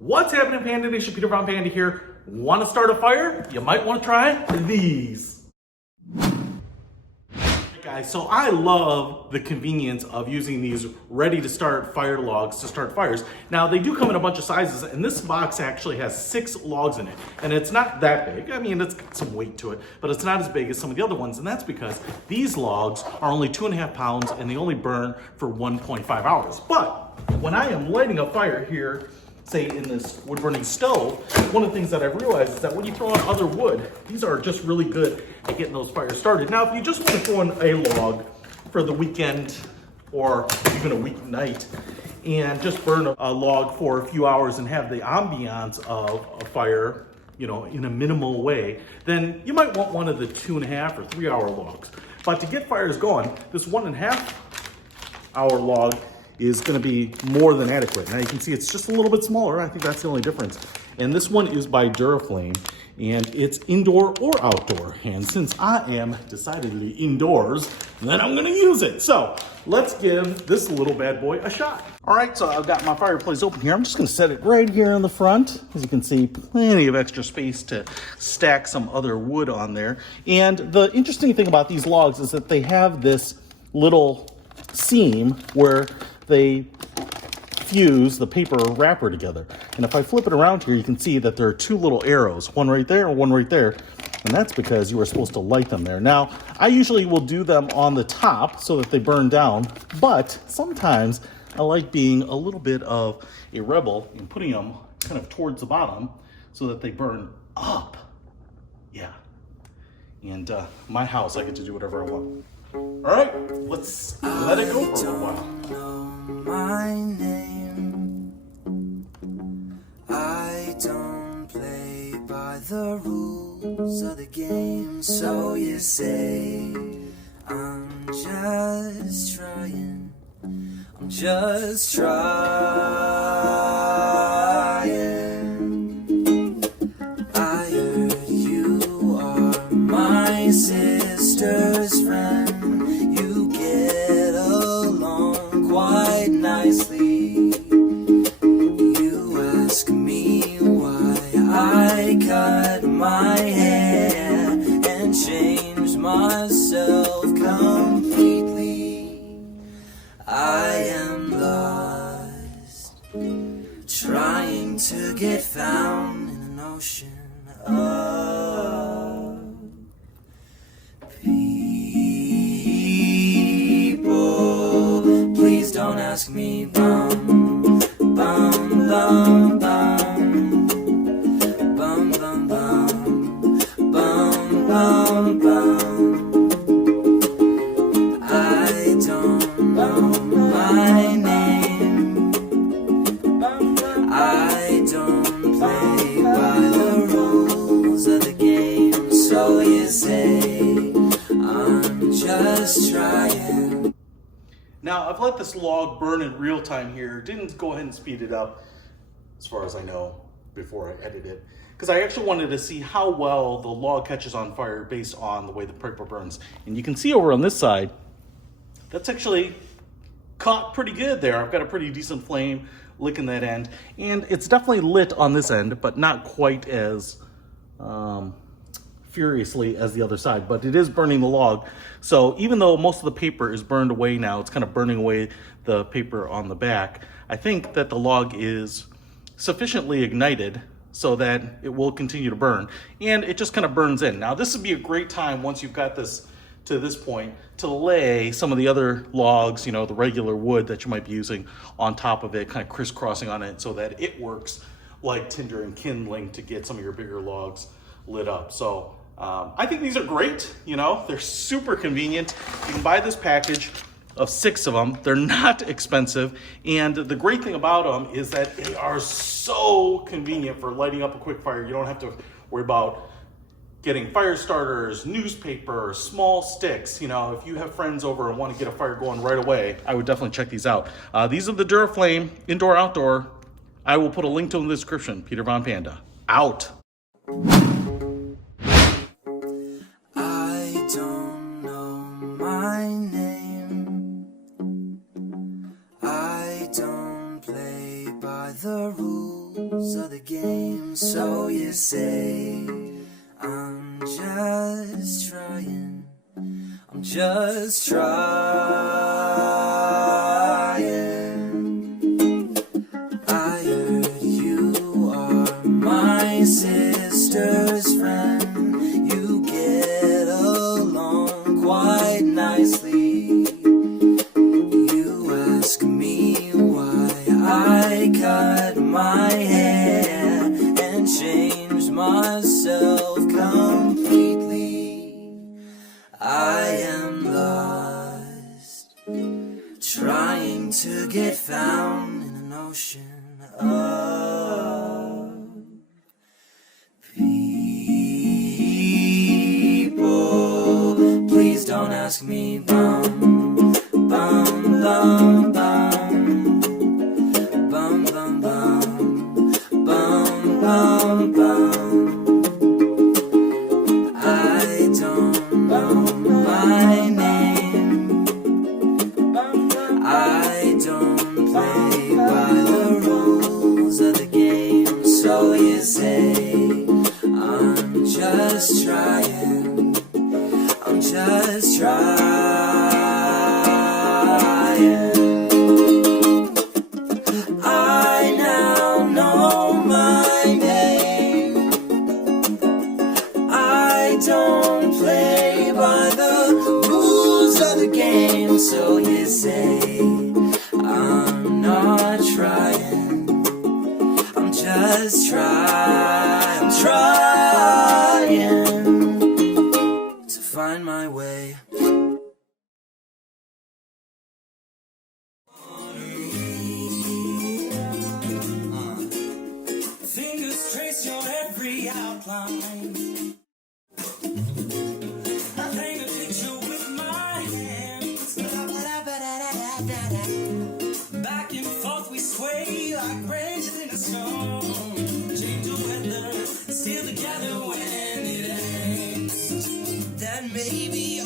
What's happening, Panda Nation? Peter from Panda here. Want to start a fire? You might want to try these. Hey guys, so I love the convenience of using these ready to start fire logs to start fires. Now they do come in a bunch of sizes, and this box actually has 6 logs in it, and it's not that big. I mean, it's got some weight to it, but it's not as big as some of the other ones, and that's because these logs are only 2.5 pounds and they only burn for 1.5 hours. But when I am lighting a fire here, say in this wood burning stove, one of the things that I've realized is that when you throw on other wood, these are just really good at getting those fires started. Now, if you just want to throw in a log for the weekend or even a weeknight and just burn a log for a few hours and have the ambiance of a fire, you know, in a minimal way, then you might want one of the 2.5 or 3 hour logs. But to get fires going, this 1.5 hour log is going to be more than adequate. Now you can see it's just a little bit smaller. I think that's the only difference. And this one is by Duraflame, and it's indoor or outdoor. And since I am decidedly indoors, then I'm going to use it. So let's give this little bad boy a shot. All right, so I've got my fireplace open here. I'm just going to set it right here in the front. As you can see, plenty of extra space to stack some other wood on there. And the interesting thing about these logs is that they have this little seam where they fuse the paper wrapper together. And if I flip it around here, you can see that there are 2 little arrows, one right there and one right there. And that's because you are supposed to light them there. Now, I usually will do them on the top so that they burn down, but sometimes I like being a little bit of a rebel and putting them kind of towards the bottom so that they burn up. Yeah. And my house, I get to do whatever I want. All right, let's let it go for a while. My name, I don't play by the rules of the game, so you say I'm just trying, I heard you are my sister's friend. You get along quite nicely. You ask me why I cut my hair and changed myself completely. I am lost, trying to get found in an ocean of people. Please don't ask me, bum, bum, bum, bum, bum, bum, bum, bum, bum, bum. I don't know my name. I don't play by the rules of the game, so you say I'm just trying. Now, I've let this log burn in real time here. Didn't go ahead and speed it up, as far as I know, before I edit it, because I actually wanted to see how well the log catches on fire based on the way the paper burns. And you can see over on this side, that's actually caught pretty good there. I've got a pretty decent flame licking that end, and it's definitely lit on this end, but not quite as furiously as the other side, but it is burning the log. So even though most of the paper is burned away now, it's kind of burning away the paper on the back, I think that the log is sufficiently ignited so that it will continue to burn, and it just kind of burns in. Now this would be a great time, once you've got this to this point, to lay some of the other logs, you know, the regular wood that you might be using on top of it, kind of crisscrossing on it so that it works like tinder and kindling to get some of your bigger logs lit up. So I think these are great. You know, they're super convenient. You can buy this package of 6 of them. They're not expensive, and the great thing about them is that they are so convenient for lighting up a quick fire. You don't have to worry about getting fire starters, newspaper, small sticks. You know, if you have friends over and want to get a fire going right away, I would definitely check these out. These are the Duraflame indoor outdoor. I will put a link to them in the description. Peter Von Panda out. I don't know my name. I don't play by the rules rules of the game, so you say. I'm just trying, I'm just trying. I heard you are my sister's friend. You get along quite nicely. You ask me why I cut my hair and changed myself completely. I am lost, trying to get found in an ocean of people. Please don't ask me, bum, bum, bum, bum, bum, bum, bum, bum, bum, bum. I don't know my name. I don't play by the rules of the game, so you say. I'm just trying, I'm just trying. I now know my name. I don't play by the rules of the game, so you say. I'm not trying, I'm just trying, I'm trying to find my way. Fingers trace your every outline. I paint a picture with my hands. Back and forth we sway like branches in a storm. Change the weather, still together when it ends. That maybe